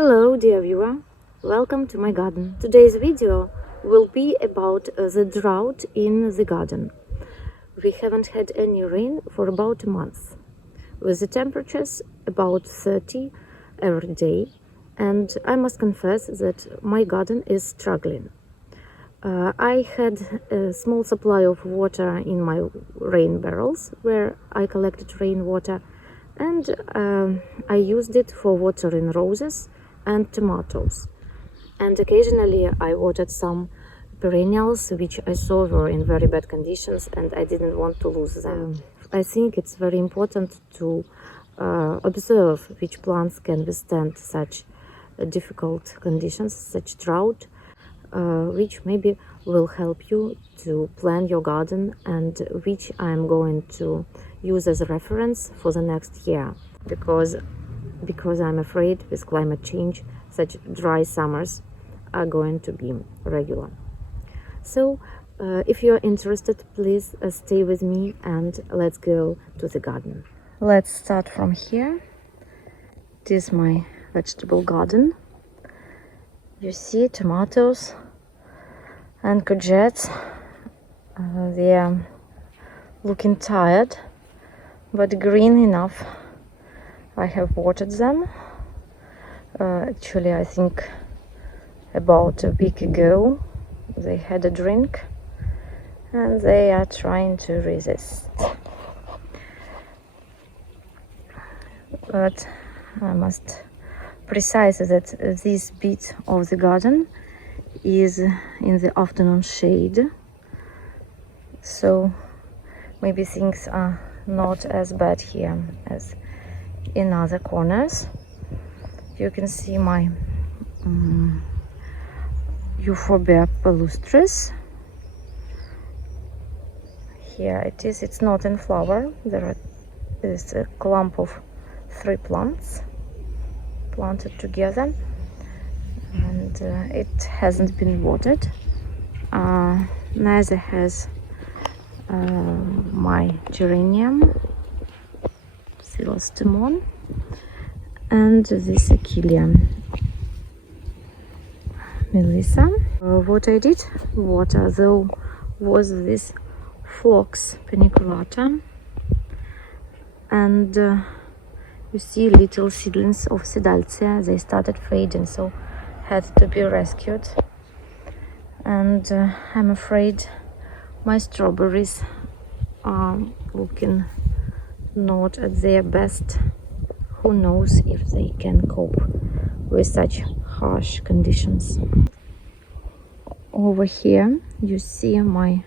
Hello dear viewer, welcome to my garden. Today's video will be about the drought in the garden. We haven't had any rain for about a month, with the temperatures about 30 every day, and I must confess that my garden is struggling. I had a small supply of water in my rain barrels where I collected rainwater, and I used it for watering roses and tomatoes, and occasionally I watered some perennials which I saw were in very bad conditions and I didn't want to lose them. I think it's very important to observe which plants can withstand such difficult conditions, such drought, which maybe will help you to plan your garden, and which I'm going to use as a reference for the next year, because I'm afraid with climate change such dry summers are going to be regular. So if you're interested, please stay with me and let's go to the garden. Let's start from here. This is my vegetable garden. You see tomatoes and courgettes. They are looking tired but green enough. I have watered them. Actually, I think about a week ago they had a drink and they are trying to resist. But I must precise that this bit of the garden is in the afternoon shade, so maybe things are not as bad here as in other corners. You can see my Euphorbia palustris. Here it is. It's not in flower. There is a clump of 3 plants planted together, and it hasn't been watered. Neither has my geranium, Philostemon, and this Achillea Melissa. What I did water though was this Phlox paniculata, and you see little seedlings of Sedalcia. They started fading, so had to be rescued, and I'm afraid my strawberries are looking not at their best. Who knows if they can cope with such harsh conditions. Over here you see my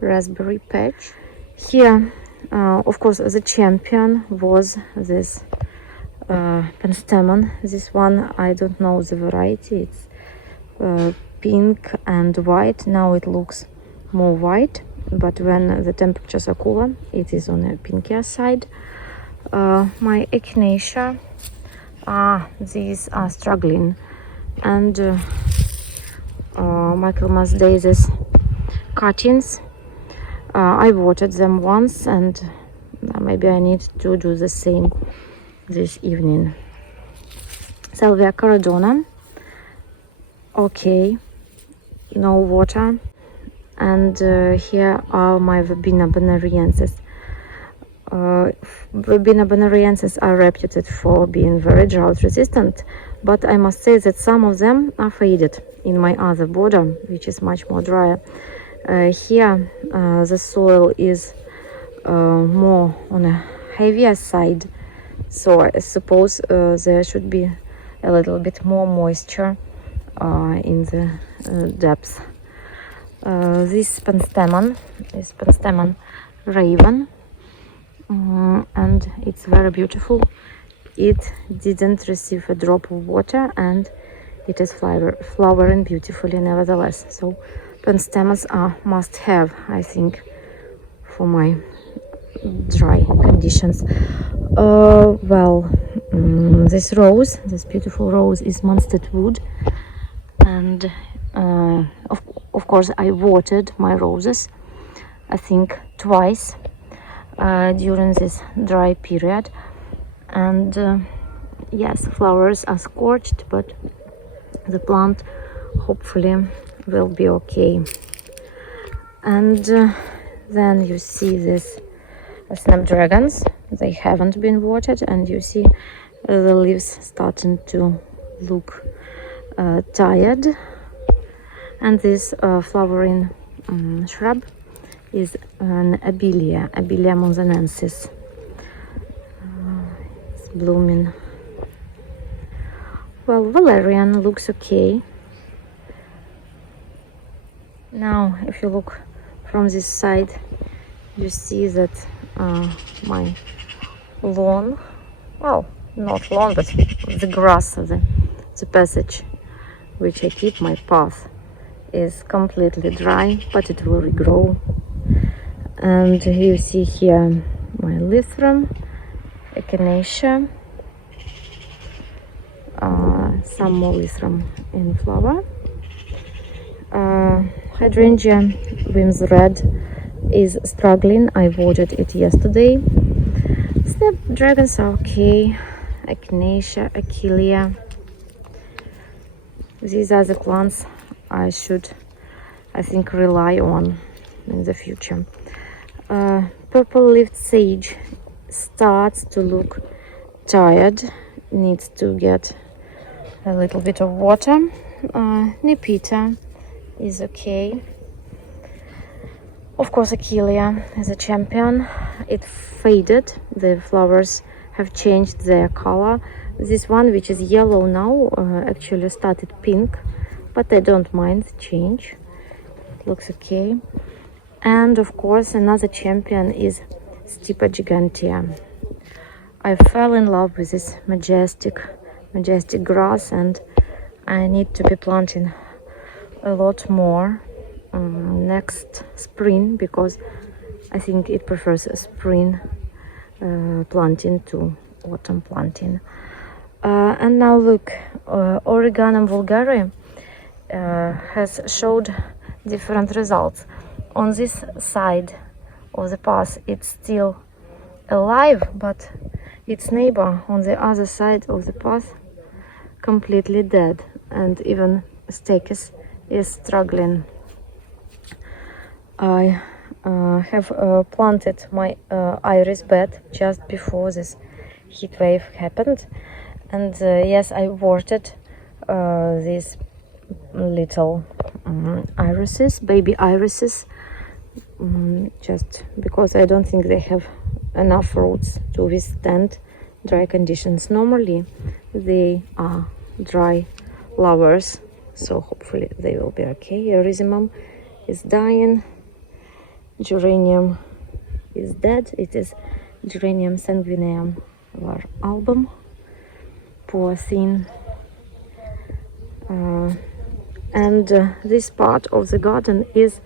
raspberry patch. Here of course the champion was this penstemon. This one, I don't know the variety. It's pink and white. Now it looks more white, but when the temperatures are cooler it is on a pinkier side. My echinacea, these are struggling, and Michaelmas daisies cuttings, I watered them once, and maybe I need to do the same this evening. Salvia caradona, okay, no water. And here are my Verbena bonariensis. Verbena bonariensis are reputed for being very drought resistant, but I must say that some of them are faded in my other border, which is much more drier. Here the soil is more on a heavier side, so I suppose there should be a little bit more moisture in the depth. This penstemon is Penstemon raven, and it's very beautiful. It didn't receive a drop of water and it is flowering beautifully nevertheless. So penstemons are must have, I think, for my dry conditions. This rose, this beautiful rose, is Munstead wood, and of course I watered my roses, I think twice during this dry period, and yes, flowers are scorched, but the plant hopefully will be okay. And then you see this snapdragons. They haven't been watered, and you see the leaves starting to look tired. And this flowering shrub is an Abelia monzanensis. It's blooming. Well, valerian looks okay. Now, if you look from this side, you see that my lawn, well, not lawn, but the grass, the passage which I keep, my path, is completely dry, but it will regrow. And you see here my lythrum, echinacea, some more lythrum in flower. Hydrangea Wims Red is struggling. I watered it yesterday. Snapdragons are okay. Echinacea, achillea. These are the plants I should, I think, rely on in the future. Purple-leaved sage starts to look tired, needs to get a little bit of water. Nepeta is okay. Of course, achillea is a champion. It faded. The flowers have changed their color. This one, which is yellow now, actually started pink, but I don't mind the change. It looks okay. And of course, another champion is Stipa gigantea. I fell in love with this majestic grass, and I need to be planting a lot more next spring, because I think it prefers spring planting to autumn planting. And now look, Oreganum vulgare has showed different results. On this side of the path it's still alive, but its neighbor on the other side of the path completely dead, and even Stachys is struggling. I have planted my iris bed just before this heat wave happened, and yes, I watered these little irises, baby irises, just because I don't think they have enough roots to withstand dry conditions. Normally they are dry lovers, so hopefully they will be okay. Erysimum is dying. Geranium is dead. It is Geranium sanguineum var album. Poor thing. And this part of the garden is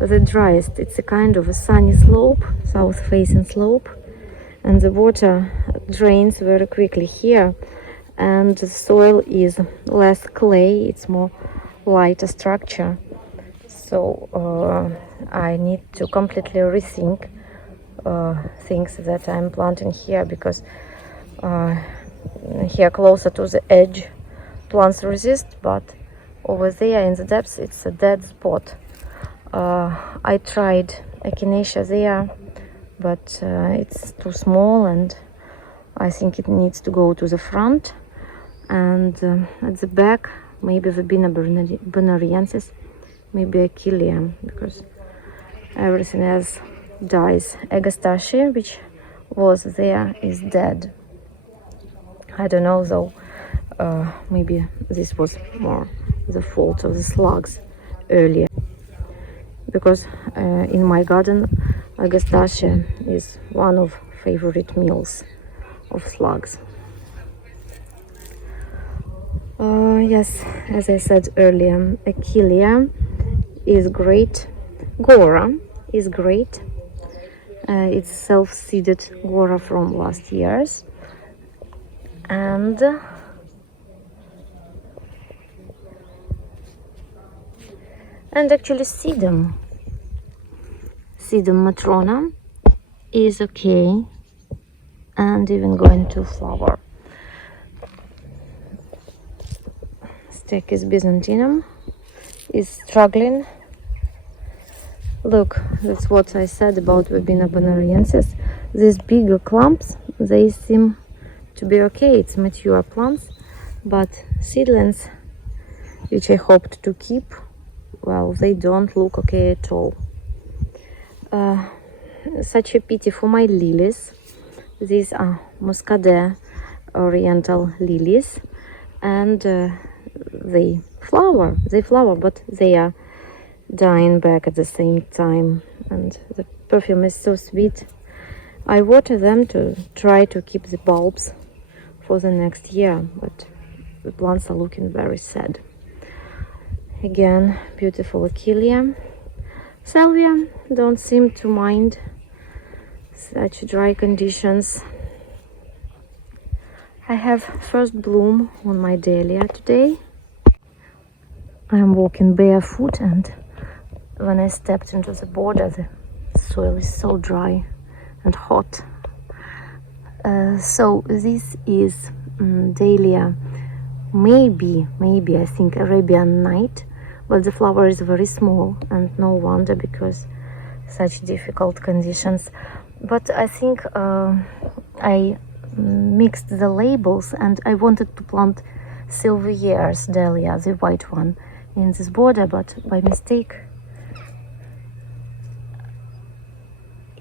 the driest. It's a kind of a sunny slope, south-facing slope, and the water drains very quickly here, and the soil is less clay, it's more lighter structure. So I need to completely rethink things that I'm planting here, because here closer to the edge plants resist, but over there in the depths it's a dead spot. I tried echinacea there, but it's too small, and I think it needs to go to the front. And at the back, maybe Verbena bonariensis, maybe achillea, because everything else dies. Agastache, which was there, is dead. I don't know though, maybe this was more the fault of the slugs earlier, because in my garden Agastache is one of favorite meals of slugs. Yes, as I said earlier, achillea is great. Gora is great. It's self-seeded Gora from last year's. And actually sedum matrona is okay and even going to flower. Stechis byzantinum is struggling. Look, that's what I said about Verbena bonariensis. These bigger clumps, they seem to be okay. It's mature plants, but seedlings, which I hoped to keep, well, they don't look okay at all. Such a pity for my lilies. These are Muscadet oriental lilies, and they flower, but they are dying back at the same time, and the perfume is so sweet. I water them to try to keep the bulbs for the next year, but the plants are looking very sad. Again, beautiful Achillea. Salvia don't seem to mind such dry conditions. I have first bloom on my dahlia today. I am walking barefoot, and when I stepped into the border, the soil is so dry and hot. So this is dahlia, maybe I think Arabian Night, but the flower is very small, and no wonder, because such difficult conditions. But I think I mixed the labels, and I wanted to plant Silver Years dahlia, the white one, in this border, but by mistake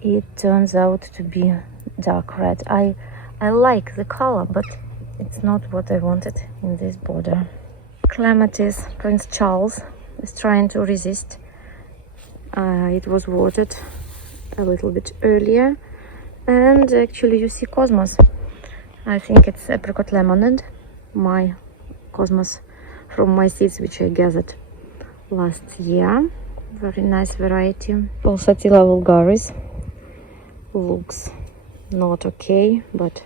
it turns out to be dark red. I like the color, but it's not what I wanted in this border. Clematis Prince Charles is trying to resist. It was watered a little bit earlier, and actually you see Cosmos. I think it's apricot lemonade, my Cosmos from my seeds which I gathered last year. Very nice variety. Pulsatilla vulgaris looks not okay, but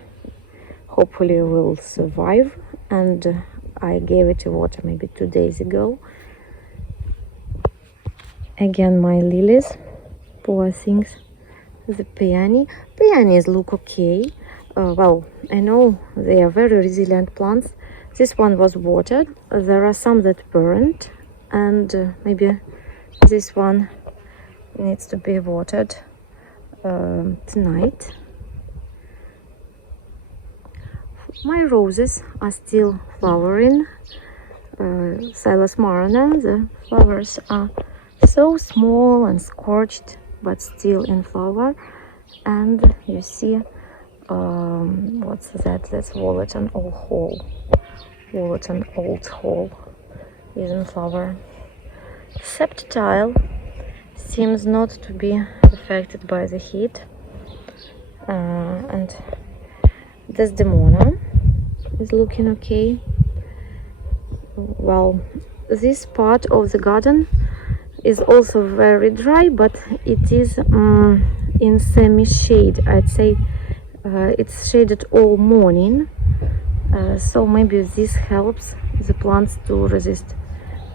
hopefully will survive, and I gave it a water maybe 2 days ago. Again, my lilies, poor things. The peonies look okay. Well, I know they are very resilient plants. This one was watered. There are some that burned, and maybe this one needs to be watered tonight. My roses are still flowering. Silas Marana, the flowers are so small and scorched, but still in flower. And you see, what's that? That's Wallerton Old Hall. Wallerton Old Hall is in flower. Septile seems not to be affected by the heat, and Desdemona is looking okay. Well, this part of the garden is also very dry, but it is in semi-shade. I'd say it's shaded all morning, so maybe this helps the plants to resist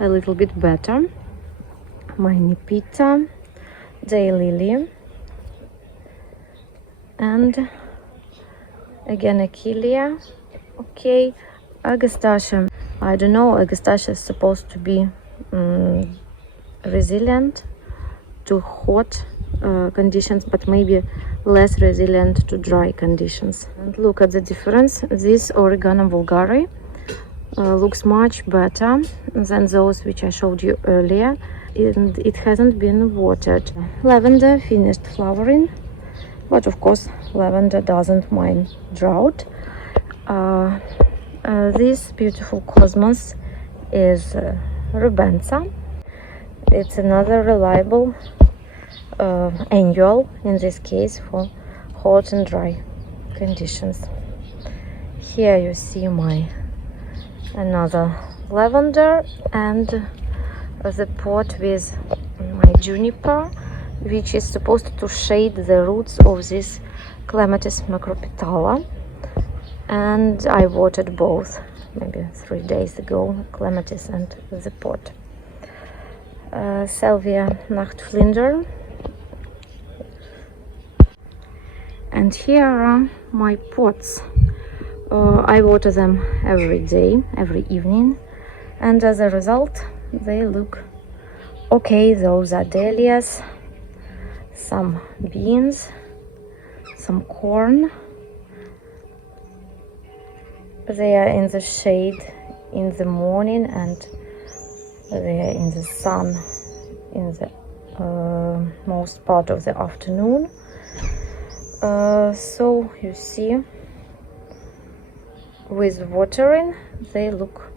a little bit better. My Nepeta, daylily, and again Achillea. Okay, Agastacia. I don't know, Agastacia is supposed to be resilient to hot conditions, but maybe less resilient to dry conditions. And look at the difference. This Oregano vulgare looks much better than those which I showed you earlier, and it hasn't been watered. Lavender finished flowering, but of course lavender doesn't mind drought. This beautiful Cosmos is Rubensa. It's another reliable annual, in this case for hot and dry conditions. Here you see my another lavender, and the pot with my juniper, which is supposed to shade the roots of this Clematis macropetala, and I watered both maybe 3 days ago, Clematis and the pot. Salvia Nachtflinder. And here are my pots. I water them every day, every evening. and as a result they look okay. Those are dahlias, some beans, some corn. They are in the shade in the morning and they are in the sun in the most part of the afternoon. So you see, with watering they look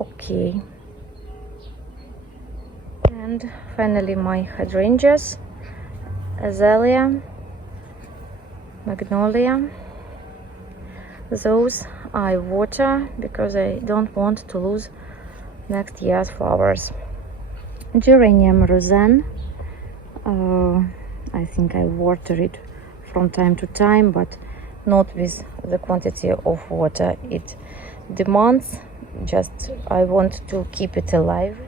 okay. And finally my hydrangeas, azalea, magnolia, those I water because I don't want to lose next year's flowers. Geranium roseanne, I think I water it from time to time, but not with the quantity of water it demands. Just I want to keep it alive.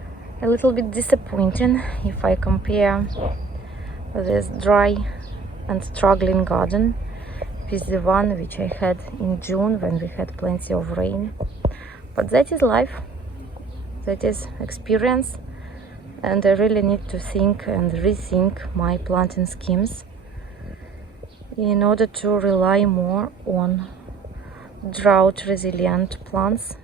A little bit disappointing if I compare this dry and struggling garden with the one which I had in June when we had plenty of rain. But that is life, that is experience, and I really need to think and rethink my planting schemes in order to rely more on drought resilient plants